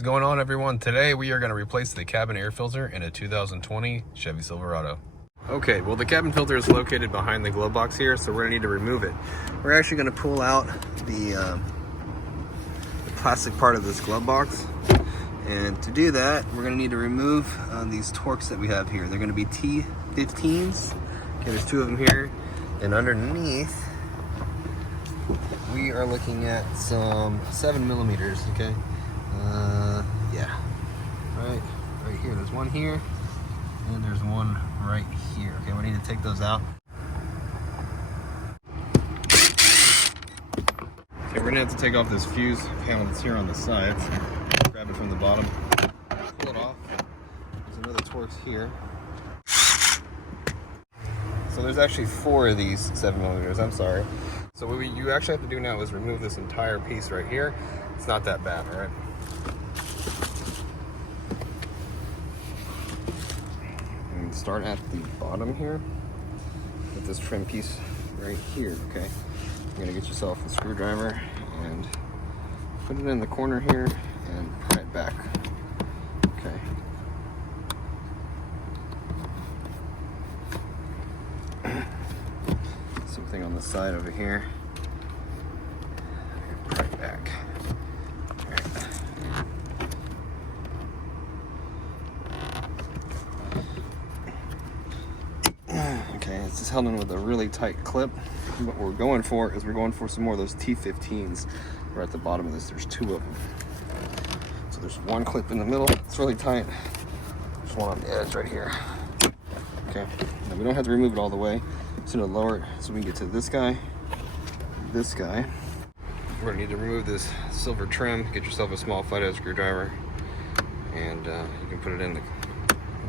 What's going on, everyone? Today we are going to replace the cabin air filter in a 2020 Chevy Silverado. Okay, well the cabin filter is located behind the glove box here, so we're going to need to remove it. We're actually going to pull out the plastic part of this glove box, and to do that we're going to need to remove these Torx that we have here. They're going to be T15s. Okay, there's two of them here, and underneath we are looking at some 7mm. Okay, yeah, right here. There's one here, and there's one right here. Okay, we need to take those out. Okay, we're gonna have to take off this fuse panel that's here on the sides. Grab it from the bottom, pull it off. There's another Torx here. So there's actually 4 of these 7mm. I'm sorry. So what you actually have to do now is remove this entire piece right here. It's not that bad, all right? And start at the bottom here with this trim piece right here, okay? You're gonna get yourself a screwdriver and put it in the corner here and pry it back, okay? Same thing on the side over here. Pry it back. Okay, it's just held in with a really tight clip. What we're going for is we're going for some more of those T15s. Right at the bottom of this, there's 2 of them. So there's one clip in the middle, it's really tight. There's one on the edge right here. Okay, now we don't have to remove it all the way. Just gonna lower it so we can get to this guy, this guy. We're gonna need to remove this silver trim. Get yourself a small flathead screwdriver, and you can put it in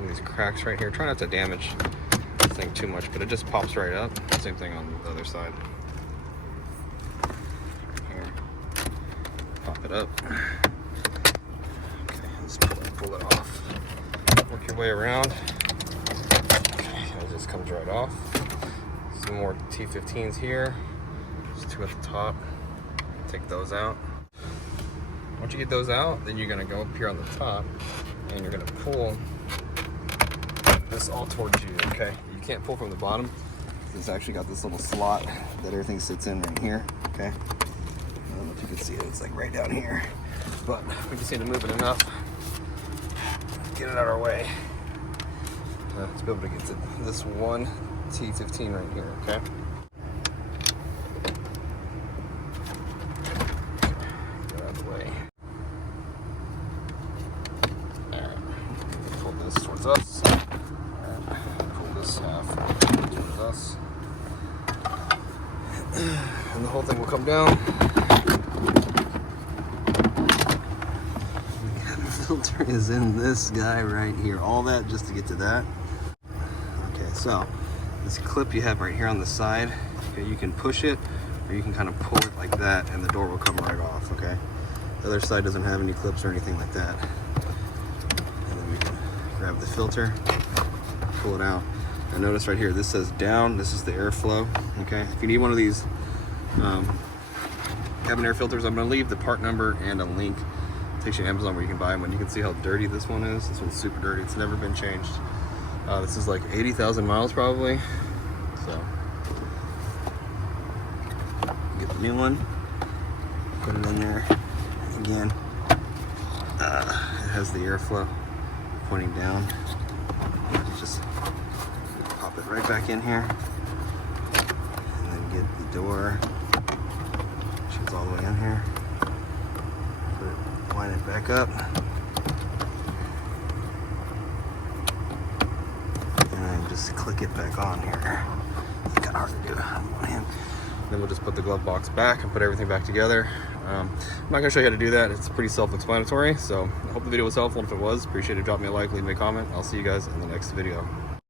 these cracks right here. Try not to damage the thing too much, but it just pops right up. Same thing on the other side. Here, pop it up. Okay, just pull it off. Work your way around. Okay, it just comes right off. Some more T15s here. Just 2 at the top. Take those out. Once you get those out, then you're gonna go up here on the top and you're gonna pull this all towards you, okay? You can't pull from the bottom. It's actually got this little slot that everything sits in right here, okay? I don't know if you can see it, it's like right down here. But we just need to move it enough, get it out of our way, to be able to get to this one T15 right here, okay? Get it out of the way. Alright, pull this towards us. Pull this towards us. And the whole thing will come down. The cabin filter is in this guy right here. All that just to get to that. Okay, so this clip you have right here on the side, okay, you can push it or you can kind of pull it like that and the door will come right off, okay? The other side doesn't have any clips or anything like that. And then we can grab the filter, pull it out. And notice right here, this says down, this is the airflow, okay? If you need one of these cabin air filters, I'm gonna leave the part number and a link. It takes you to Amazon where you can buy them, and you can see how dirty this one is. This one's super dirty, it's never been changed. This is like 80,000 miles probably. So, get the new one, put it in there. Again, it has the airflow pointing down. You just pop it right back in here, and then get the door. Shoots all the way in here. Put it, line it back up. Just click it back on here. It's kind of hard to do on one hand. Then we'll just put the glove box back and put everything back together. I'm not going to show you how to do that. It's pretty self-explanatory. So I hope the video was helpful. If it was, appreciate it. Drop me a like, leave me a comment. I'll see you guys in the next video.